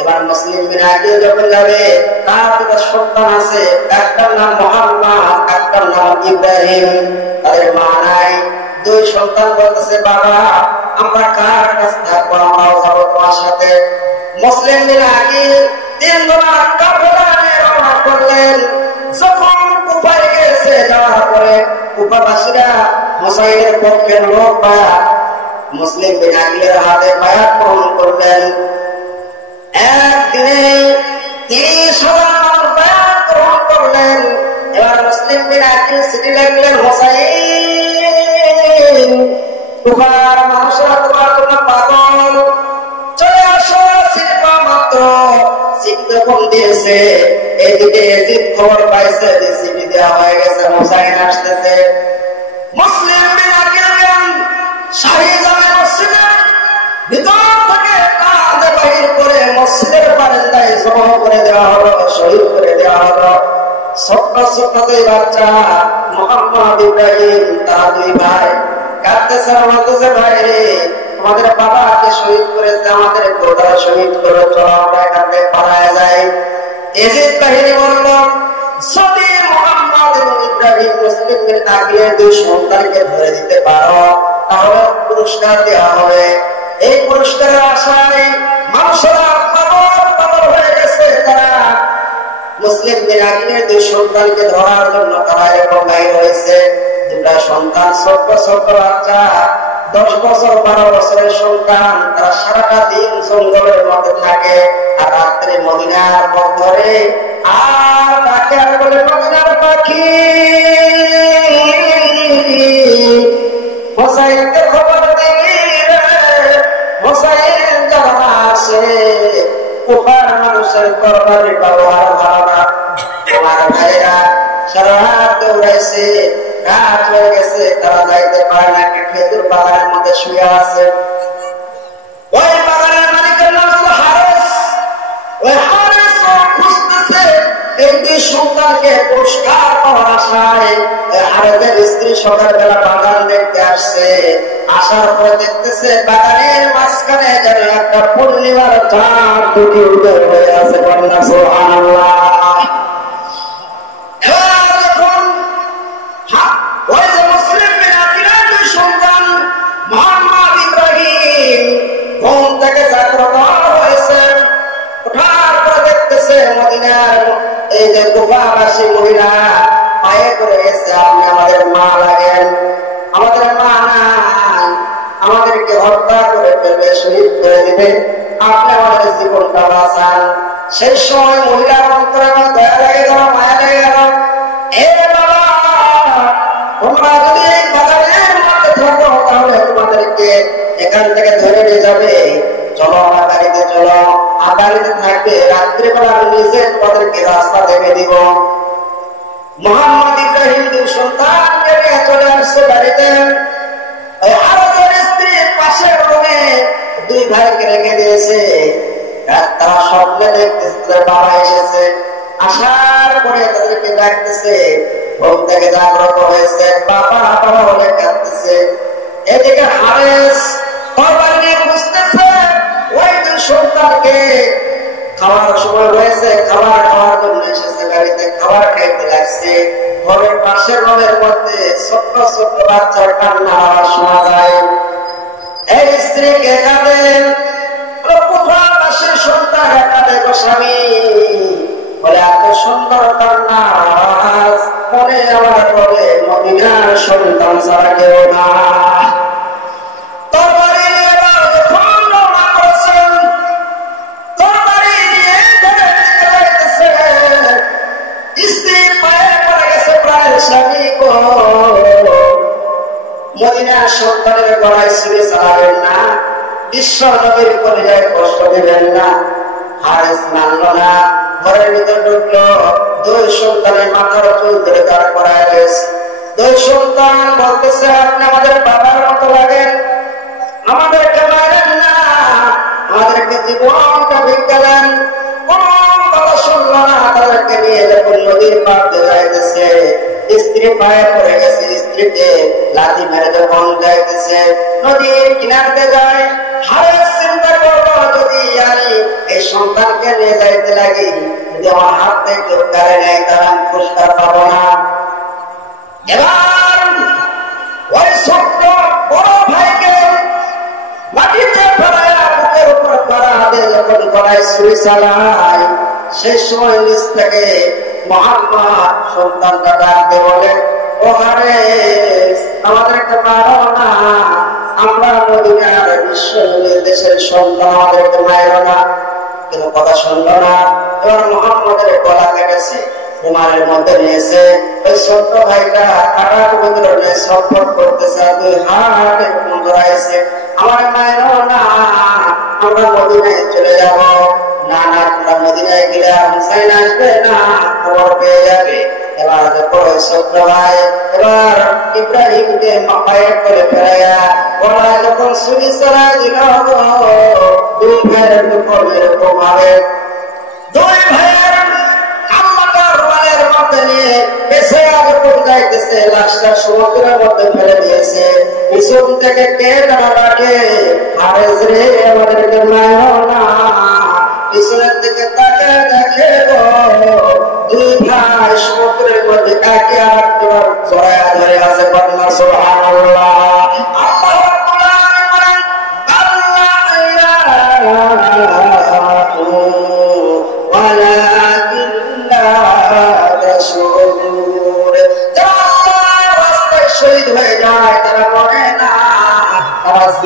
এবার মুসলিম বিন আকিল যখন যাবে, তার 2 সন্তান আছে, একটার নাম মুহাম্মদ, একটার নাম ইব্রাহিম। তাদের মা নাই। 2 সন্তান বলতেছে, বাবা আমরা কার কাছে থাকবো, আমরাও যাবো তোমার সাথে। মুসলিম বিন আকিল 3 জনের কাফেলা নিয়ে রওনা করলেন। যখন কুফায় গেছে, যাওয়ার পরে কুফাবাসীরা হুসাইনের পক্ষের লোক পায়া মুসলিম বিন আকিলের হাতে বায়াত গ্রহণ করলেন। একদিনে 30,000 মানুষ বায়াত গ্রহণ করলেন। এবার মুসলিম বিন আকিল সিটি লাগলেন, হুসাইন কুফার মানুষরা তোমার জন্য পাগল, চলে আসো। সিটি পাওয়া মাত্র সিটি যখন দিয়েছে, এদিকে ইয়াজিদ খবর পাইছে যে সিটি দেওয়া হয়ে গেছে, হুসাইন আসতেছে। মুসলিম বিন আকিল শাহী জামে মসজিদের ভিতর থেকে কাঁধে বাহির করে মসজিদের বারান্দায় জমা করে দেওয়া হলো, শহীদ করে দেওয়া হলো। ছোট্ট ছোট্ট 2 বাচ্চা, মুহাম্মদ, ইব্রাহিম, তারা 2 ভাই কাঁদতেছে, বলতেছে, ভাই রে, তোমাদের বাবাকে শহীদ করেছে, আমাদের কোথাও শহীদ করে, চলো আমরা এখান থেকে পালায় যাই। ইয়াজিদ বাহিনী বলল, যদি মুহাম্মদ এবং ইব্রাহিম মুসলিম বিন আকিলের 2 সন্তানকে ধরে দিতে পারো, তাহলে পুরুষ পুরস্কার দেওয়া হবে। এই পুরস্কারের আশায় মানুষেরা পাগল হয়ে গেছে। তারা মুসলিম বিরাগিনের 2 সন্তানকে ধরার জন্য তারা এরকম বাইর হয়েছে। 2টা সন্তান ছোট ছোট বাচ্চা, 10 বছর 12 বছরের সন্তান। তারা সারাটা দিন জঙ্গলের মধ্যে থাকে আর রাত্রে মদিনার পথ ধরে আর তাকে আর বলে মদিনার পাখি হোসাইনকে খবর দিবি রে, হোসাইন যখন আসে কুফার মানুষের তরবারি পাবো আর ভালো না। তোমার ভাইরা সারা রাত দৌড়াইছে, রাত হয়ে গেছে, তারা যাইতে পারে না। একটা খেজুর বাগানের মধ্যে শুয়ে আছে। ওই বাগানের মালিকের নাম ছিল হারেস। ওই হারেস খুঁজতেছে এই 2 সন্তানকে পুরস্কার পাওয়ার আশায়। হারেসের স্ত্রী সকালবেলা বাগান দেখতে আসছে। আসার পরে দেখতেছে বাগানের মাঝখানে যেন একটা পূর্ণিমার চাঁদ 2টি উদয় হয়ে আছে। বন্যা সুবহানাল্লাহ। ওই যে মুসলিম বিরাগিনের 2 সন্তান মোহাম্মদ ইব্রাহিম ঘুম থেকে জাগ্রত হয়েছে। ওঠার পরে দেখতেছে মদিনার এই যে কুফাবাসী মহিলা পায়ে পড়ে গেছে, আপনি আমাদের মা লাগেন, আমাদের মা নাই, আমাদেরকে হত্যা করে ফেলবে, শহীদ করে দিবে, আপনি আমাদের জীবনটা বাঁচান। সেই সময় মহিলার অন্তরে আমার দয়া লেগে গেল, মায়া লেগে গেল। এ বাবা, তোমরা যদি এই বাগানের মধ্যে থাকো তাহলে তোমাদেরকে এখান থেকে ধরে নিয়ে যাবে। চলো আমার গাড়িতে চলো, আর গাড়িতে থাকবে, রাত্রিবেলা আমি নিজে তোমাদেরকে রাস্তা দেখে দিব। মোহাম্মদ ইব্রাহিম 2 সন্তানকে নিয়ে চলে আসছে বাড়িতে। হারেসের স্ত্রীর পাশের রুমে 2 ভাইকে রেখে দিয়েছে। তারা স্বপ্নে দেখতেছে তাদের বাবা এসেছে। আসার পরে তাদেরকে ডাকতেছে, ঘুম থেকে জাগ্রত হয়েছে, বাবা বাবা বলে কাঁদতেছে। এদিকে হারেস তরবারি নিয়ে খুঁজতেছে ওই 2 সন্তানকে। খাওয়ার সময় হয়েছে, খাবার খাওয়ার জন্য এসেছে বাড়িতে, খাবার খাইতে লাগছে। ঘরের পাশের রুমের মধ্যে ছোট্ট ছোট্ট বাচ্চার কান্না আওয়াজ শোনা যায়। এই স্ত্রীকে কাঁদেন, কুফাবাসীর সন্তান কাঁদে, গো স্বামী বলে এত সুন্দর কান্না আওয়াজ মনে আমার বলে মদিনার সন্তান ছাড়া কেউ না। তরবারি নিয়ে যখন রওনা করেছেন, তরবারি নিয়ে ধরে নিতে যাইতেছে। স্ত্রী পায়ে পড়ে গেছে, প্রায় স্বামী গো মদিনার সন্তানের গলায় ছুরি চালাবেন না, বিশ্ব নবীর কলিজায় কষ্ট দিবেন না। হারেস মানল না, ঘরের ভিতর ঢুকলো। 2 সন্তানের মাথার চুল ধরে দাঁড় করায় রয়েছে। 2 সন্তান বলতেছে, আপনি আমাদের বাবার মতো লাগেন, আমাদেরকে মারেন না, আমাদেরকে জীবনটা ভিক্ষা দেন। কোন কথা শুনল না। তাদেরকে নিয়ে যখন নদীর পার দিয়ে যাইতেছে, স্ত্রী পায়ে পড়ে গেছে। স্ত্রীকে লাথি মেরে যখন যাইতেছে নদীর কিনারতে যায়, হারেস চিন্তা করলো, যদি আমি এই সন্তানকে নিয়ে যাইতে লাগি, যদি আমার হাত থেকে কেউ কারে নেয় তাহলে আমি পুরস্কার পাবো না। এবার ওই ছোট্ট বড় ভাইকে মাটিতে ফেলায় বুকের উপর পাড়া দিয়ে যখন গলায় ছুরি চালায়, সেই সময় নিচ থেকে মোহাম্মদ সন্তানটা ডাকতে বলে, ও হারেস, আমাদেরকে মারো না, আমরা মদিনার বিশ্ব দেশের সন্তান, আমাদেরকে মারো না। কিন্তু কথা শুনলো না। এবার মোহাম্মদের গলা কেটেছে, রুমালের মধ্যে নিয়েছে। ওই ছোট্ট ভাইটা কাটার ভিতরে নিয়ে সফর করতেছে, 2 হাত এরকম ধরাইছে, আমার মায়ের না, আমরা মদিনায় চলে যাব। না না, তোমরা মদিনায় গেলে হুসাইন আসবে না, খবর পেয়ে যাবে। এবার দেখো ওই ছোট্ট ভাই এবার ইব্রাহিমকে পায়ে করে ফেরাইয়া গলায় যখন ছুরি চালায় দিল, 2 ভাইয়ের উপর এরকম ভাবে 2 ভাইয়ের কান্নাটা রুমালের মধ্যে নিয়ে পেছে যখন যাইতেছে, লাশটা সমুদ্রের মধ্যে ফেলে দিয়েছে। পিছন থেকে কে যেন ডাকে, হারেস রে, আমাদেরকে মারো না। পিছনের দিকে তাকে দেখে 2 ভাই সমুদ্রের মধ্যে একে আরেকবার জড়ায়া ধরে আছে। বন্যা সুবহানাল্লাহ। আল্লাহ রাব্বুল আলামিন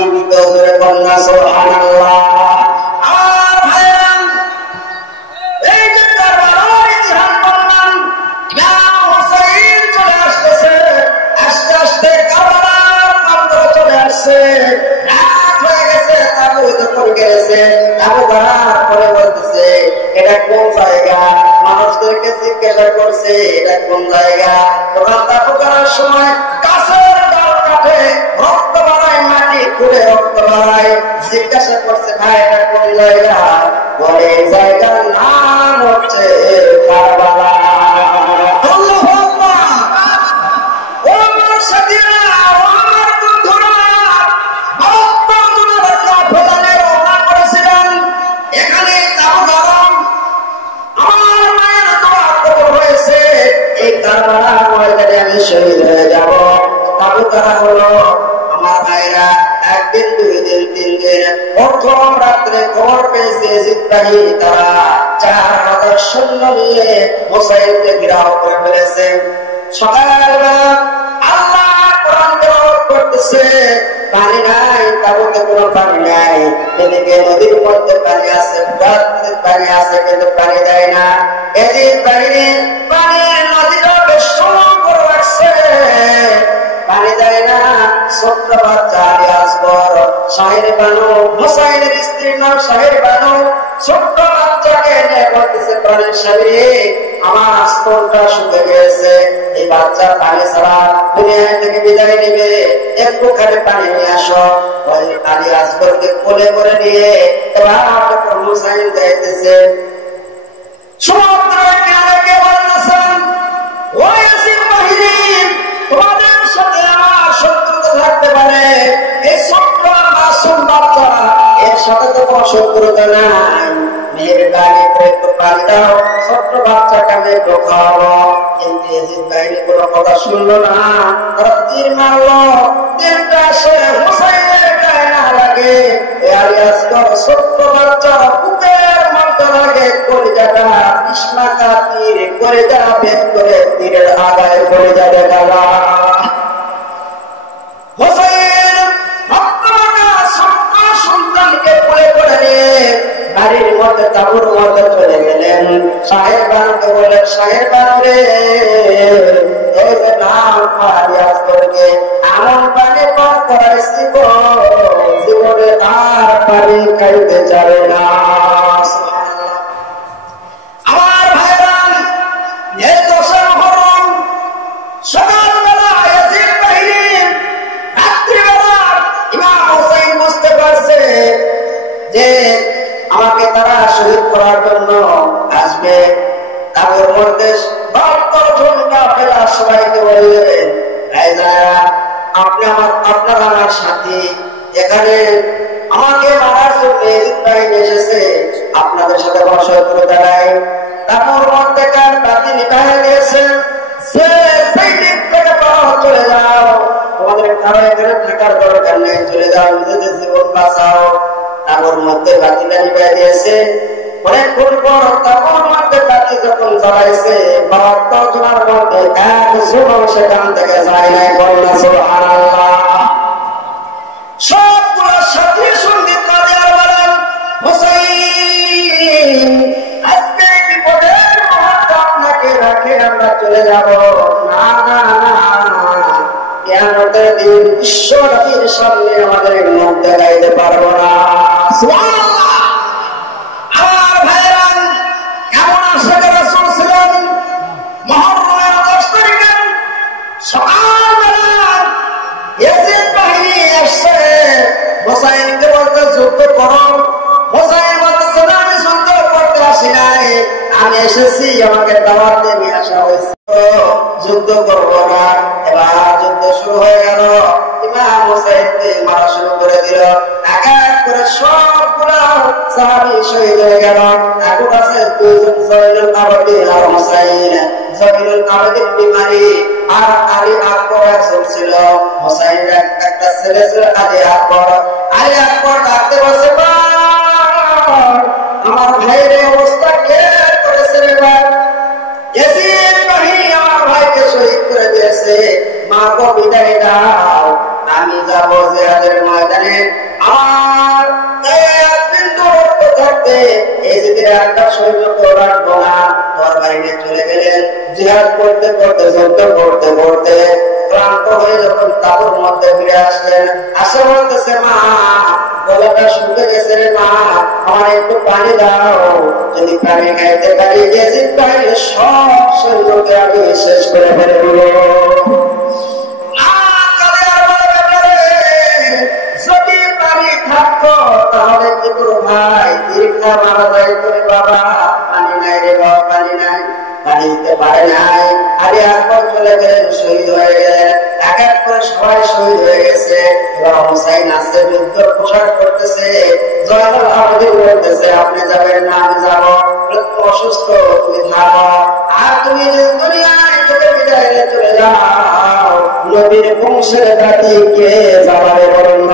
জীবিত জোরে কন্যা সুবহানাল্লাহ। আমার ভাইরা, এই যে কারবালার ইতিহাস বললাম, ইমাম হোসেন চলে আসতেছে, আস্তে আস্তে কারবালার প্রান্তরে চলে আসছে, রাত হয়ে গেছে, তাবু যখন গেছে, তাবু গাড়ার পরে বলতেছে এটা কোন জায়গা? মানুষদেরকে জিজ্ঞাসা করছে এটা কোন জায়গা? তখন তাবু গাড়ার সময় গাছের ডাল কাটে, রক্ত বাড়ায়, মাটি খুঁড়ে রক্ত বাড়ায়, জিজ্ঞাসা করছে ভাই এটা কোন জায়গা? বলে এই জায়গার নাম হচ্ছে কারবালা। আল্লাহু আকবার। ও আমার সাথীরা, ও আমার বন্ধুরা, আপনারা কাফেলারে রওনা করেছিলেন, এখানে তাবু গরম, আমার মায়ের দোয়া কবুল হয়েছে, এই কারবালার ময়দানে আমি শহীদ হয়ে যাব। তাবু করা হলো। আমার ভাইরা, একদিন, দুই দিন, তিন দিন, প্রথম রাত্রে খবর পেয়েছে জিব্রাইল তারা 4000 সৈন্য নিয়ে হোসাইনকে ঘেরাও করে ফেলেছে। সকালবেলা আল্লাহ কোরআন তেলাওয়াত করতেছে, পানি নাই, তাবুতে কোনো পানি নাই, এদিকে নদীর মধ্যে পানি আছে, পানি আছে, কিন্তু পানি দেয় না। এদিন পানির নদীটা বেশ সময় করে রাখছে, পানি দেয় না। ছোট্ট বাচ্চা আলী আসগর, শাহের বানু, হোসাইনের স্ত্রীর নাম শাহের বানু, ছোট্ট বাচ্চাকে নিয়ে বলতেছে প্রাণের স্বামী, আমার স্তনটা শুকে গেছে, এই বাচ্চা পানি ছাড়া দুনিয়া থেকে বিদায় নিবে, একটুখানি পানি নিয়ে আসো। ওই আলী আসগরকে কোলে করে নিয়ে এবার হোসাইন যাইতেছে। সমুদ্রের কিনারে কে বলতেছেন, ও ইয়াসির বাহিনী, তোমাদের সাথে আমার শত্রুতা থাকতে পারে, এই ছোট্ট মাসুম বাচ্চা, এর সাথে তো কোনো শত্রুতা নাই, মেহেরবানি করে একটু পানি দাও, ছোট্ট বাচ্চাকে আমি একটু খাওয়াবো। কিন্তু ইয়াসির বাহিনী কোনো কথা শুনলো না, তারা তীর মারলো, তীরটা সে হোসাইনের গায়ে না লাগে, আলী আসগর ছোট্ট বাচ্চার বুকের মধ্যে লাগে, কলিজাটা বিষ্ণাকা তীর কলিজা বের করে তীরের আগায় কলিজা দেখালা। হোসেন ভক্তরা ছোট্ট সন্তানকে কোলে করে নিয়ে বাড়ির মধ্যে তাঁবুর মধ্যে চলে গেলেন। শাহের বানুকে বললেন, শাহের বানু রে, এই যে নাম আলী আসগরকে এমন পানি পান করাইছি গো, জীবনে আর পানি খাইতে চাবে না। আমার ভাইরা, এই 10 মুহররম সকালবেলা ইয়াজিদ বাহিনী, রাত্রিবেলা ইমাম হোসেন বুঝতে পারছে যে আমাকে তারা শহীদ করার জন্য আসবে। তাদের মধ্যে 72 জন কাফেলা সবাইকে বলে দেবেন, আপনারা আমার সাথী, এখানে আমাকে মারার জন্য ইসরায়েল এসেছে, আপনাদের সাথে কোনো শত্রুতা নাই। তারপর মধ্যেকার বাতি নিভাইয়া দিয়েছে, সেই দিক থেকে চলে যাও, তোমাদের কারো এখানে থাকার দরকার নেই, চলে যাও, নিজেদের জীবন বাঁচাও। তারপর মধ্যে বাতিটা নিভাইয়া দিয়েছে। অনেকক্ষণ পর তারপর মধ্যে বাতি যখন জ্বলাইছে, 72 জনের মধ্যে একজনও সেখান থেকে যায় নাই। বলনা সুবহানাল্লাহ। সবগুলো সাথী সঙ্গীত বাজার বলেন, হোসেন আজকে বিপদের মুহূর্তে আপনাকে রাখে আমরা চলে যাব না, না, না, কিয়ামতের দিন বিশ্ব নবীর সামনে আমাদের মুখ দেখাইতে পারবো না। সুবহানাল্লাহ। আমার ভাইরা, কেমন আশিক রাসূল ছিলেন? মুহররমের 10 তারিখে সকালবেলা ইয়াজিদ বাহিনী আসছে, হোসাইনকে বলতে যুদ্ধ করো। হোসাইন বলতেছে না, আমি যুদ্ধ করতে আসি নাই, আমি এসেছি আমাকে দাওয়াত দিয়ে নিয়ে আসা হয়েছে, যুদ্ধ করবো না। এবার যুদ্ধ শুরু হয়ে গেল, ইমাম হোসাইনকে মারা শুরু করে দিল, এক এক করে সবগুলো সাহাবী শহীদ হয়ে গেল। এখন আছে 2 জন, জয়নুল আবেদিন আর হোসাইন। জয়নুল আবেদিন বিমারি, আর আলী আকবর একজন ছিল, হোসাইনের একটা ছেলে ছিল আলী আকবর। আলী আকবর ডাকতে বসে, আমার ভাইয়ের অবস্থা কে করেছে রে ভাই? ইয়াজিদ বাহিনী আমার ভাইকে শহীদ করে দিয়েছে, মা গো বিদায় দাও, আমি যাবো জিহাদের ময়দানে। জিহাদ করতে করতে যুদ্ধ করতে করতে ক্লান্ত হয়ে যখন তাবুর মধ্যে ফিরে আসলেন, আসে বলতেছে, মা গলাটা শুকে গেছে রে মা, আমার একটু পানি দাও, যদি পানি খাইতে পারি ইয়াজিদ বাহিনীর সব সৈন্যকে আমি শেষ করে ফেলবো। যদি পানি থাকতো তাহলে কি তোর ভাই দীর্ঘা মারা যায় তোর বাবা? পানি নাই রে বাবা, পানি নাই, পানি দিতে পারে নাই। আরে একবার চলে গেলেন, শহীদ হয়ে গেলেন, এক এক করে সবাই শহীদ হয়ে গেছে। এবার হুসাইন আসছে, যুদ্ধ পোশাক করতেছে, জয়নাল আবেদীন বলতেছে, আপনি যাবেন না আমি যাবো, অসুস্থ তুমি থাকো, আর তুমি দুনিয়ায় থেকে বিদায় চলে যাও, নবীর বংশের জাতিকে জ্বালাবে বলুন না।